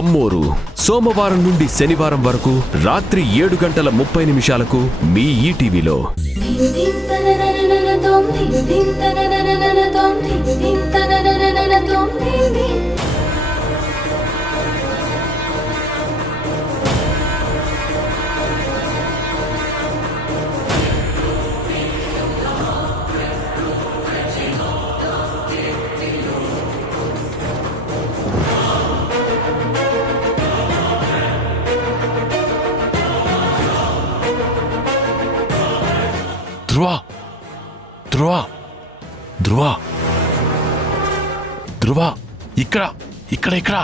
అమ్మోరు సోమవారం నుండి శనివారం వరకు రాత్రి 7:30 మీ ఈటీవీలో. ధ్రువ ధ్రువ ధ్రువ ధ్రువ ఇక్కడ ఇక్కడ ఇక్కడ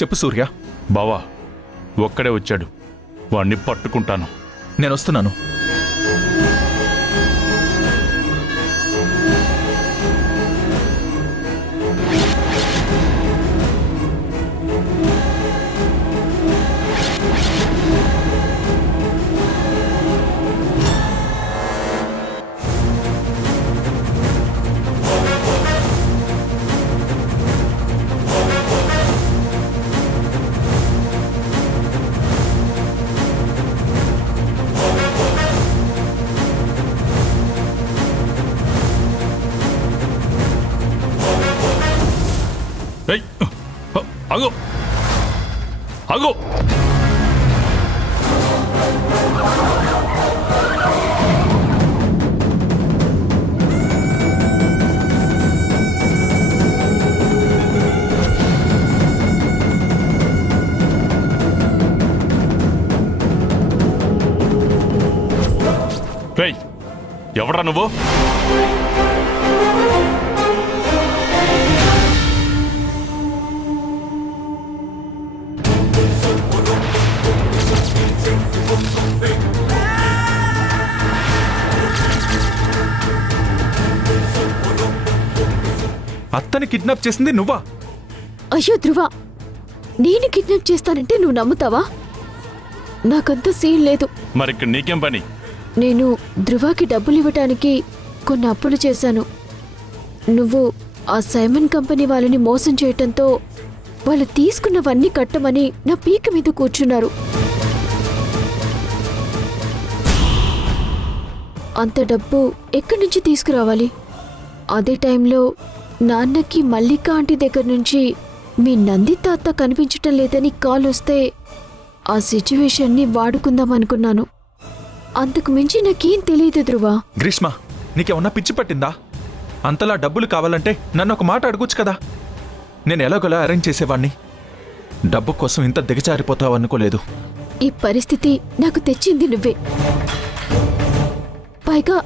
చెప్పు సూర్య. బావా ఒక్కడే వచ్చాడు, వాణ్ణి పట్టుకుంటాను. నేను వస్తున్నాను. ఆగు ఆగు. ఎవడ్రా నువ్వు? అత్తని కిడ్నాప్ చేసింది నువ్వా? అయ్యో ధ్రువ, నేను కిడ్నాప్ చేస్తానంటే నువ్వు నమ్ముతావా? నాకంత సీన్ లేదు. మరి నీకేం పని? నేను ధ్రువకి డబ్బులు ఇవ్వటానికి కొన్ని అప్పులు చేశాను. నువ్వు ఆ సైమన్ కంపెనీ వాళ్ళని మోసం చేయటంతో వాళ్ళు తీసుకున్నవన్నీ కట్టమని నా పీక మీద కూర్చున్నారు. అంత డబ్బు ఎక్కడి నుంచి తీసుకురావాలి? అదే టైంలో నాన్నకి మల్లిక ఆంటీ దగ్గర నుంచి మీ నంది తాత కనిపించటం లేదని కాల్ వస్తే ఆ సిచ్యువేషన్ని వాడుకుందాం అనుకున్నాను. అంతకు మించి నాకేం తెలియదు ధ్రువ. గ్రీష్మ, నీకేమన్నా పిచ్చి పట్టిందా? అంతలా డబ్బులు కావాలంటే నన్ను ఒక మాట అడగొచ్చు కదా. నేను ఎలాగోలా అరేంజ్ చేసేవాణ్ణి. డబ్బు కోసం ఇంత దిగజారిపోతావు అనుకోలేదు. ఈ పరిస్థితి నాకు తెచ్చింది నువ్వే. పైగా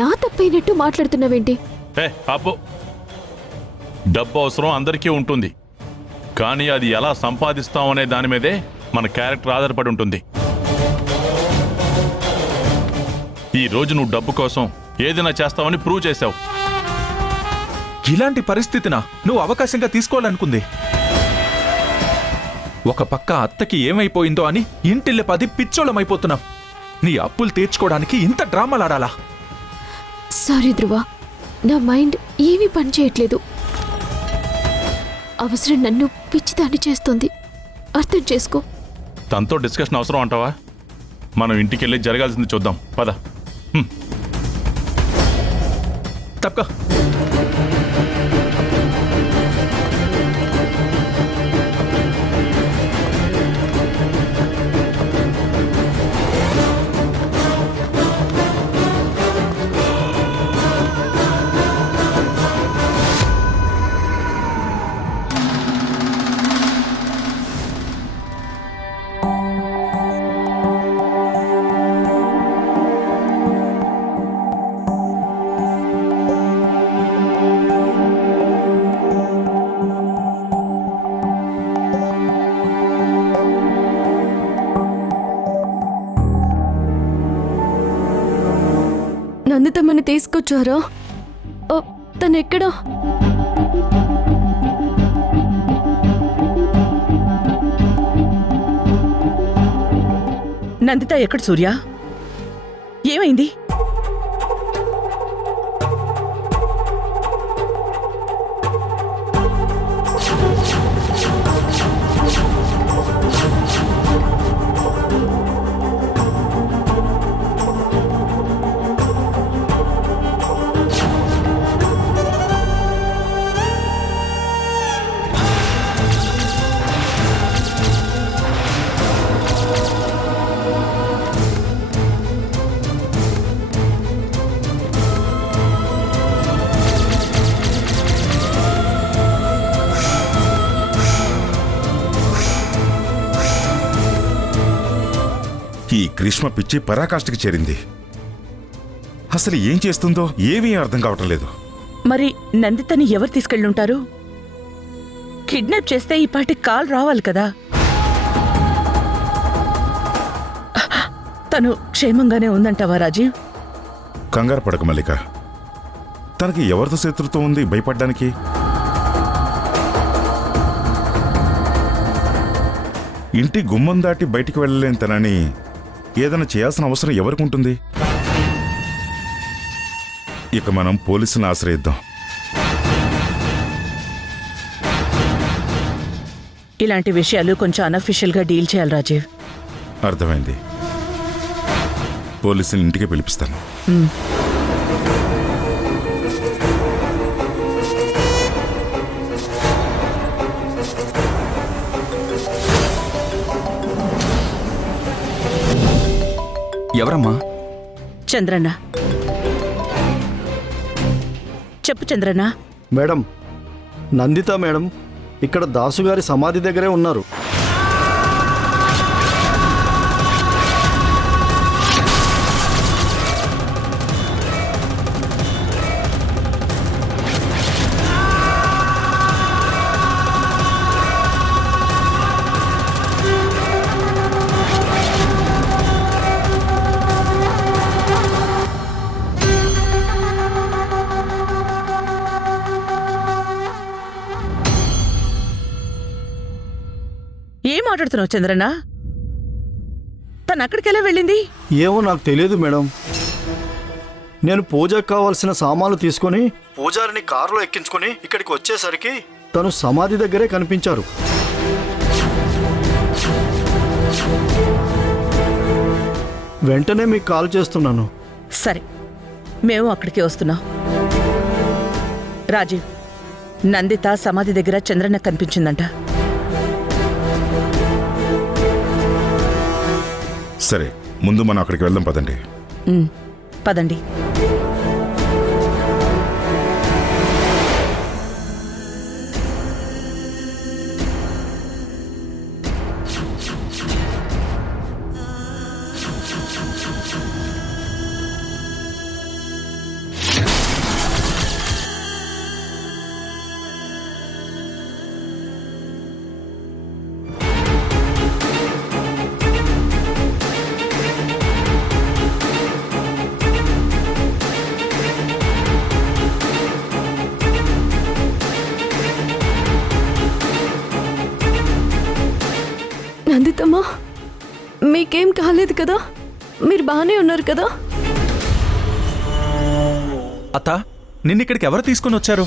నా తప్పైనట్టు మాట్లాడుతున్నావేంటి? ఆపు. డబ్బు అవసరం అందరికీ ఉంటుంది, కానీ అది ఎలా సంపాదిస్తామనే దాని మీదే మన క్యారెక్టర్ ఆధారపడి ఉంటుంది. ఈ రోజు నువ్వు డబ్బు కోసం ఏదైనా చేస్తావని ప్రూవ్ చేశావు. ఇలాంటి పరిస్థితినా నువ్వు అవకాశంగా తీసుకోవాలనుకుంది? ఒక పక్క అత్తకి ఏమైపోయిందో అని ఇంటిల్లే 10 పిచ్చోళమైపోతున్నాం. నీ అప్పులు తీర్చుకోవడానికి ఇంత డ్రామాలాడాలా? సారీ ధ్రువ, నా మైండ్ ఏమీ పనిచేయట్లేదు. అవసరం నన్ను పిచ్చిదాన్ని చేస్తుంది, అర్థం చేసుకో. తనతో డిస్కషన్ అవసరం అంటావా? మనం ఇంటికెళ్ళి జరగాల్సింది చూద్దాం, పద. తప్పక. నందితమ్మని తీసుకొచ్చారా? తనెక్కడా? నందిత ఎక్కడ సూర్య? ఏమైంది? ఈ గ్రీష్మ పిచ్చి పరాకాష్ఠకి చేరింది. అసలు ఏం చేస్తుందో ఏమీ అర్థం కావటం లేదు. మరి నందితని ఎవరు తీసుకెళ్ళుంటారు? కిడ్నాప్ చేస్తే ఈ పాటి కాల్ రావాలి కదా. తను క్షేమంగానే ఉందంటావా రాజీవ్? కంగారు పడక మల్లిక. తనకి ఎవరితో శత్రుత్వం ఉంది భయపడ్డానికి? ఇంటి గుమ్మం దాటి బయటికి వెళ్ళలేని తనని ఏదైనా చేయాల్సిన అవసరం ఎవరికి ఉంటుంది? ఇక మనం పోలీసులను ఆశ్రయిద్దాం. ఇలాంటి విషయాలు కొంచెం అనఫిషియల్గా డీల్ చేయాలి రాజీవ్. అర్థమైంది. పోలీసులు ఇంటికి పిలిపిస్తాను. ఎవరమ్మా? చంద్రన్న. చెప్పు చంద్రన్న. మేడం, నందిత మేడం ఇక్కడ దాసుగారి సమాధి దగ్గరే ఉన్నారు. ఏం మాట్లాడుతున్నావు చంద్రన్న? తను అక్కడికెలా వెళ్ళింది? ఏమో నాకు తెలియదు మేడం. నేను పూజకు కావాల్సిన సామాన్లు తీసుకొని పూజారిని కారులో ఎక్కించుకొని ఇక్కడికి వచ్చేసరికి తను సమాధి దగ్గరే కనిపించారు. వెంటనే మీకు కాల్ చేస్తున్నాను. సరే, మేము అక్కడికి వస్తున్నాం. రాజీవ్, నందిత సమాధి దగ్గర చంద్రన్న కనిపించిందంట. సరే, ముందు మనం అక్కడికి వెళ్దాం పదండి. పదండి. నందితమ్మా, మీకేం కాలేదు కదా? మీరు బాగానే ఉన్నారు కదా? అత్త, నిన్నిక్కడికి ఎవరు తీసుకుని వచ్చారు?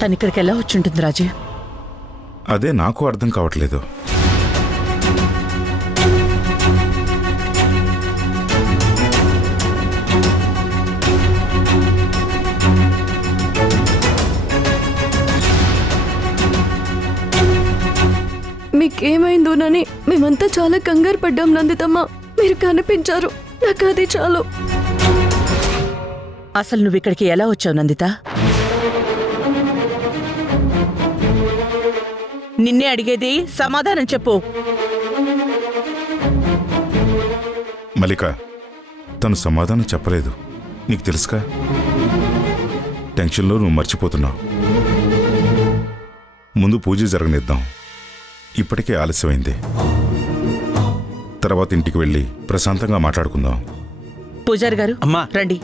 తనిక్కడికి ఎలా వచ్చుంటుంది రాజీవ్? అదే నాకు అర్థం కావట్లేదు. మీకేమైందోనని మేమంతా చాలా కంగారు పడ్డాం నందితమ్మ. మీరు కనిపించారు, నాకు అది చాలు. అసలు నువ్వు ఇక్కడికి ఎలా వచ్చావు నందిత? నిన్నే అడిగేది, సమాధానం చెప్పు. మల్లిక, తను సమాధానం చెప్పలేదు. నీకు తెలుసుగా, టెన్షన్లో నువ్వు మర్చిపోతున్నావు. ముందు పూజ జరగనిద్దాం. ఇప్పటికే ఆలస్యమైంది. తర్వాత ఇంటికి వెళ్ళి ప్రశాంతంగా మాట్లాడుకుందాం. పూజారి గారు, అమ్మా. రండి.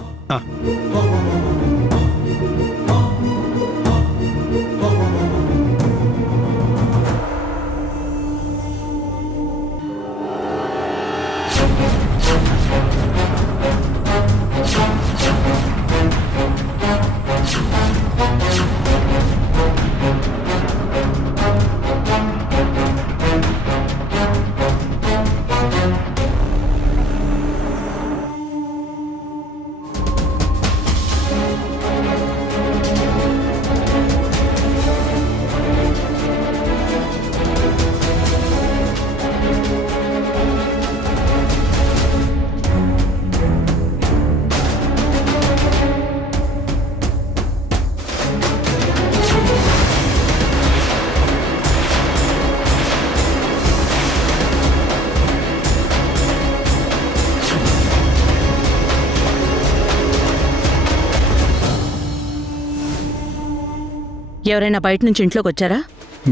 ఎవరైనా బయట నుంచి ఇంట్లోకి వచ్చారా?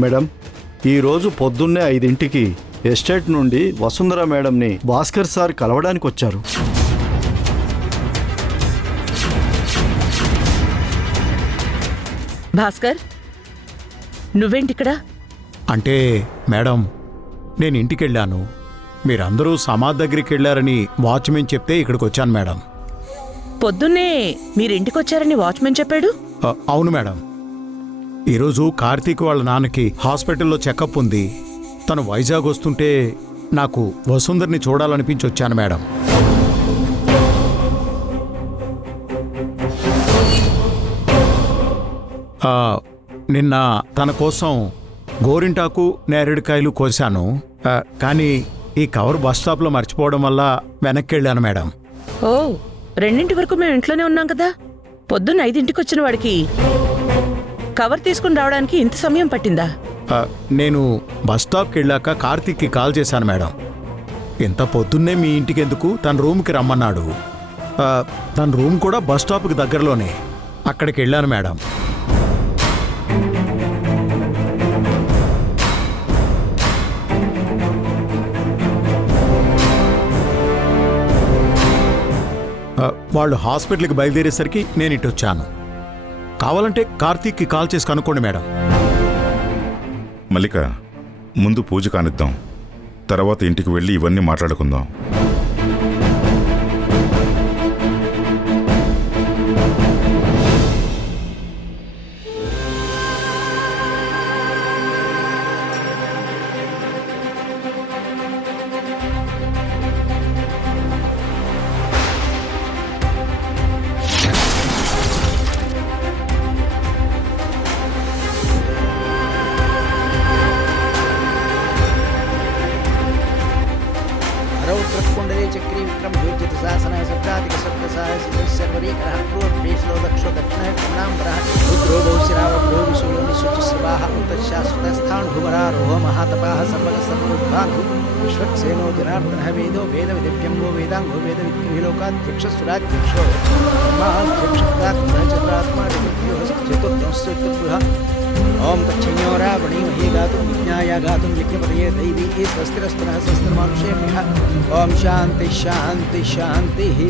మేడం, ఈరోజు పొద్దున్నే 5ంటికి ఎస్టేట్ నుండి వసుంధర మేడంని భాస్కర్ సార్ కలవడానికి వచ్చారు. భాస్కర్, నువ్వేంటిక్కడ? అంటే మేడం, నేను ఇంటికి వెళ్ళాను. మీరందరూ సమాధి దగ్గరికి వెళ్ళారని వాచ్మెన్ చెప్తే ఇక్కడికి వచ్చాను మేడం. పొద్దున్నే మీరింటికొచ్చారని వాచ్మెన్ చెప్పాడు? అవును మేడం. ఈరోజు కార్తీక్ వాళ్ళ నాన్నకి హాస్పిటల్లో చెకప్ ఉంది. తను వైజాగ్ వస్తుంటే నాకు వసుంధర్ని చూడాలనిపించి వచ్చాను మేడం. నిన్న తన కోసం గోరింటాకు నేరేడుకాయలు కోశాను. కానీ ఈ కవర్ బస్ స్టాప్లో మర్చిపోవడం వల్ల వెనక్కి వెళ్ళాను మేడం. ఓ, 2 వరకు మేము ఇంట్లోనే ఉన్నాం కదా. పొద్దున్న 5ంటికి వచ్చిన వాడికి కవర్ తీసుకుని రావడానికి ఇంత సమయం పట్టిందా? నేను బస్ స్టాప్కి వెళ్ళాక కార్తీక్కి కాల్ చేశాను మేడం. ఇంత పొద్దున్నే మీ ఇంటికి ఎందుకు, తన రూమ్కి రమ్మన్నాడు. తన రూమ్ కూడా బస్ స్టాప్కి దగ్గరలోనే. అక్కడికి వెళ్ళాను మేడం. వాళ్ళు హాస్పిటల్కి బయలుదేరేసరికి నేను ఇటు వచ్చాను. కావాలంటే కార్తీక్కి కాల్ చేసి కనుక్కోండి మేడం. మల్లిక, ముందు పూజ కానిద్దాం, తర్వాత ఇంటికి వెళ్ళి ఇవన్నీ మాట్లాడుకుందాం. रौद्रकुण्डले चक्री विक्रम योजित शासन सप्ताधिक सप्तसाय सर्वरीकरः प्रोद्वेषो दक्षो दक्षिणः कर्णाम्बरः रुद्रो बहुशिरावभ्यो विशूलोनि शुचिस्रवाः उत्तरशाश्वतस्थाणुभुवरारोह महातपाः सर्वगः सर्वोद्भानुः विश्वक्सेनो जनार्दनः वेदो वेदविदिव्यम्बो वेदाङ्गो वेदविक्रमिलोकाध्यक्षसुराध्यक्षो महाध्यक्षपदात्मनः चतुरात्मा चतुर्दंश्चतुर्गृहः ओम तच्छन्यो रावणीमहे गातुं विज्ञाया गातुं यज्ञपतये दैवी स्वस्तिरस्तुनः स्वस्तिर्मानुषेभ्यः ओम शान्ति शान्ति शान्तिः.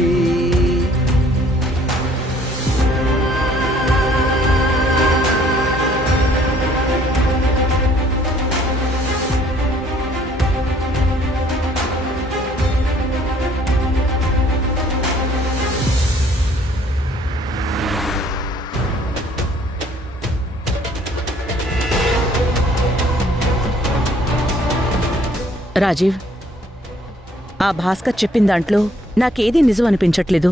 రాజీవ్, ఆ భాస్కర్ చెప్పిన దాంట్లో నాకేదీ నిజం అనిపించట్లేదు.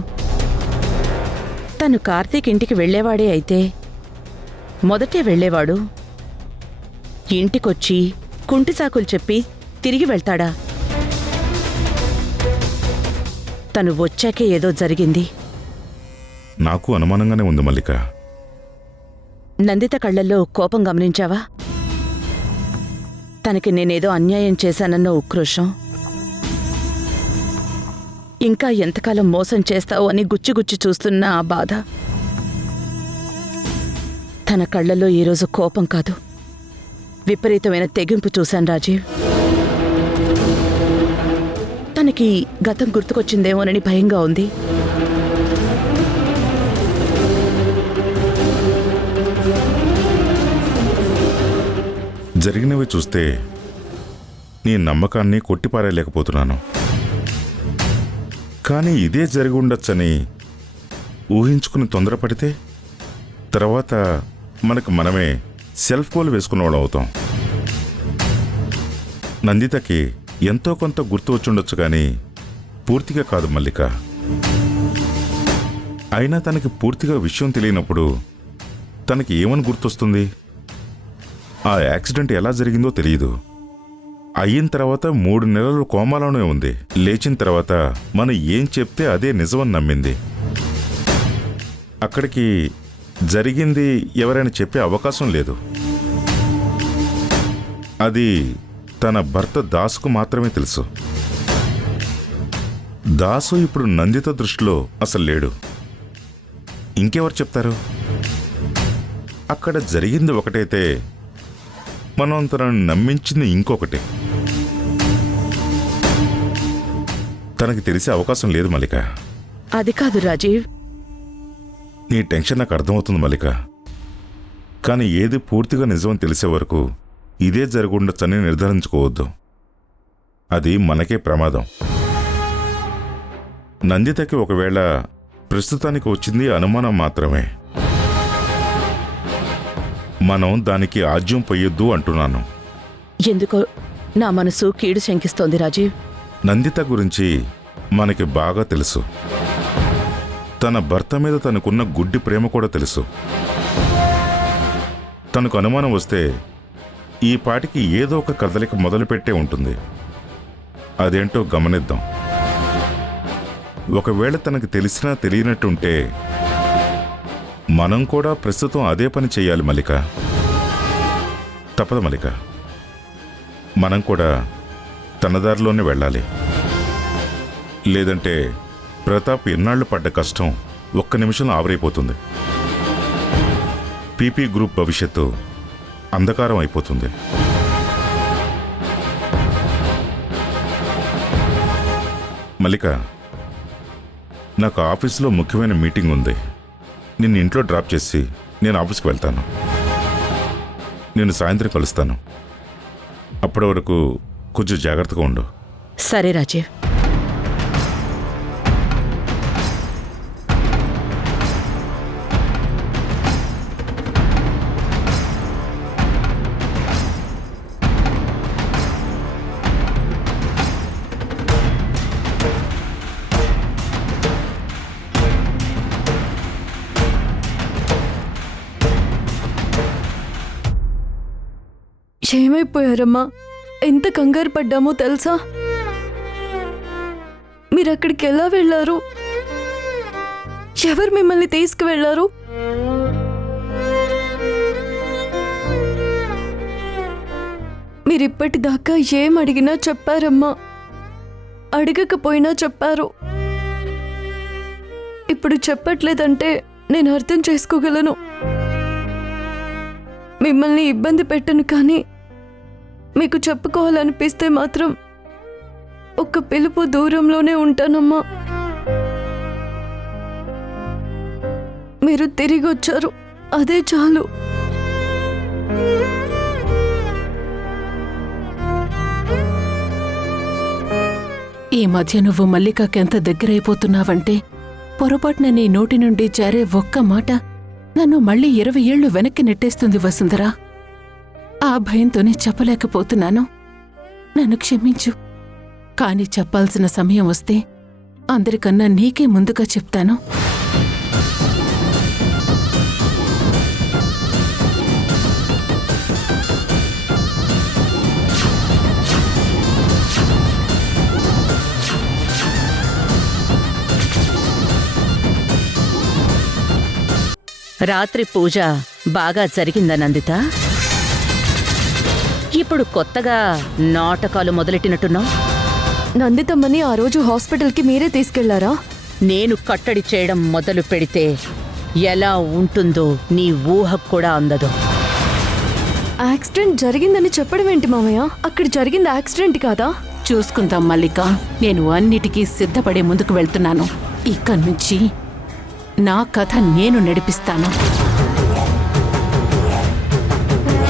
తను కార్తీక్ ఇంటికి వెళ్లేవాడే అయితే మొదటే వెళ్లేవాడు ఇంటికొచ్చి కుంటిసాకులు చెప్పి తిరిగి వెళ్తాడా? తను వచ్చాకే ఏదో జరిగింది. నాకు అనుమానంగానే ఉంది మల్లిక. నందిత కళ్లల్లో కోపం గమనించావా? తనకి నేనేదో అన్యాయం చేశానన్న ఉక్రోషం. ఇంకా ఎంతకాలం మోసం చేస్తావు అని గుచ్చిగుచ్చి చూస్తున్న ఆ బాధ. తన కళ్లలో ఈరోజు కోపం కాదు, విపరీతమైన తెగింపు చూశాను రాజీవ్. తనకి గతం గుర్తుకొచ్చిందేమోనని భయంగా ఉంది. జరిగినవి చూస్తే నీ నమ్మకాన్ని కొట్టిపారేయలేకపోతున్నాను. కానీ ఇదే జరిగి ఉండొచ్చని ఊహించుకుని తొందరపడితే తర్వాత మనకు మనమే సెల్ఫ్ గోల్ వేసుకున్నవాడు అవుతాం. నందితకి ఎంతో కొంత గుర్తు వచ్చుండొచ్చు కానీ పూర్తిగా కాదు మల్లిక. అయినా తనకి పూర్తిగా విషయం తెలియనప్పుడు తనకి ఏమని గుర్తొస్తుంది? ఆ యాక్సిడెంట్ ఎలా జరిగిందో తెలియదు. అయిన తర్వాత 3 నెలలు కోమాలోనే ఉంది. లేచిన తర్వాత మనం ఏం చెప్తే అదే నిజమని నమ్మింది. అక్కడికి జరిగింది ఎవరైనా చెప్పే అవకాశం లేదు. అది తన భర్త దాసుకు మాత్రమే తెలుసు. దాసు ఇప్పుడు నందిత దృష్టిలో అసలు లేడు. ఇంకెవరు చెప్తారు? అక్కడ జరిగింది ఒకటైతే మనం తనను నమ్మించింది ఇంకొకటి. తనకి తెలిసే అవకాశం లేదు మల్లిక. అది కాదు రాజీవ్. నీ టెన్షన్ నాకు అర్థమవుతుంది మల్లిక. కానీ ఏది పూర్తిగా నిజమని తెలిసే వరకు ఇదే జరుగుండొచ్చని నిర్ధారించుకోవద్దు. అది మనకే ప్రమాదం. నందితకి ఒకవేళ ప్రస్తుతానికి వచ్చింది అనుమానం మాత్రమే. మనం దానికి ఆజ్యం పొయ్యొద్దు అంటున్నాను. ఎందుకో నా మనసు కీడు శంకిస్తోంది రాజీవ్. నందిత గురించి మనకి బాగా తెలుసు. తన భర్త మీద తనకున్న గుడ్డి ప్రేమ కూడా తెలుసు. తనకు అనుమానం వస్తే ఈ పాటికి ఏదో ఒక కదలిక మొదలుపెట్టే ఉంటుంది. అదేంటో గమనిద్దాం. ఒకవేళ తనకు తెలిసినా తెలియనట్టుంటే మనం కూడా ప్రస్తుతం అదే పని చేయాలి మల్లిక. తప్పదు మల్లిక. మనం కూడా తన దారిలోనే వెళ్ళాలి. లేదంటే ప్రతాప్ ఎన్నాళ్లు పడ్డ కష్టం ఒక్క నిమిషంలో ఆవిరైపోతుంది. పీపీ గ్రూప్ భవిష్యత్తు అంధకారం అయిపోతుంది. మల్లిక, నాకు ఆఫీసులో ముఖ్యమైన మీటింగ్ ఉంది. నిన్ను ఇంట్లో డ్రాప్ చేసి నేను ఆఫీస్కి వెళ్తాను. నేను సాయంత్రం కలుస్తాను. అప్పటి వరకు కొంచెం జాగ్రత్తగా ఉండు. సరే రాజీవ్. ఏమైపోయారమ్మా? ఎంత కంగారు పడ్డామో తెలుసా? మీరు అక్కడికి ఎలా వెళ్ళారు? ఎవరు మిమ్మల్ని తీసుకువెళ్లారు? మీరిప్పటిదాకా ఏం అడిగినా చెప్పారమ్మా, అడగకపోయినా చెప్పారు. ఇప్పుడు చెప్పట్లేదంటే నేను అర్థం చేసుకోగలను. మిమ్మల్ని ఇబ్బంది పెట్టను, కానీ మీకు చెప్పుకోవాలనిపిస్తే మాత్రం ఒక్క పిలుపు దూరంలోనే ఉంటానమ్మా. మీరు తిరిగి వచ్చారు, అదే చాలు. ఈ మధ్య నువ్వు మల్లికకెంత దగ్గరైపోతున్నావంటే పొరపాటున నీ నోటి నుండి జారే ఒక్క మాట నన్ను మళ్ళీ 20 ఏళ్లు వెనక్కి నెట్టేస్తుంది వసుంధరా. ఆ భయంతోనే చెప్పలేకపోతున్నాను. నన్ను క్షమించు. కాని చెప్పాల్సిన సమయం వస్తే అందరికన్నా నీకే ముందుగా చెప్తాను. రాత్రి పూజ బాగా జరిగిందా నందిత? ఇప్పుడు కొత్తగా నాటకాలు మొదలెట్టినట్టున్నావు. నందితమ్మని ఆ రోజు హాస్పిటల్కి మీరే తీసుకెళ్లారా? నేను కట్టడి చేయడం మొదలు పెడితే ఎలా ఉంటుందో నీ ఊహకు కూడా అందదు. యాక్సిడెంట్ జరిగిందని చెప్పడం ఏంటి మామయ్య? అక్కడ జరిగింది యాక్సిడెంట్ కాదా? చూసుకుందాం మల్లిక. నేను అన్నిటికీ సిద్ధపడే ముందుకు వెళ్తున్నాను. ఇక్కడి నుంచి నా కథ నేను నడిపిస్తాను.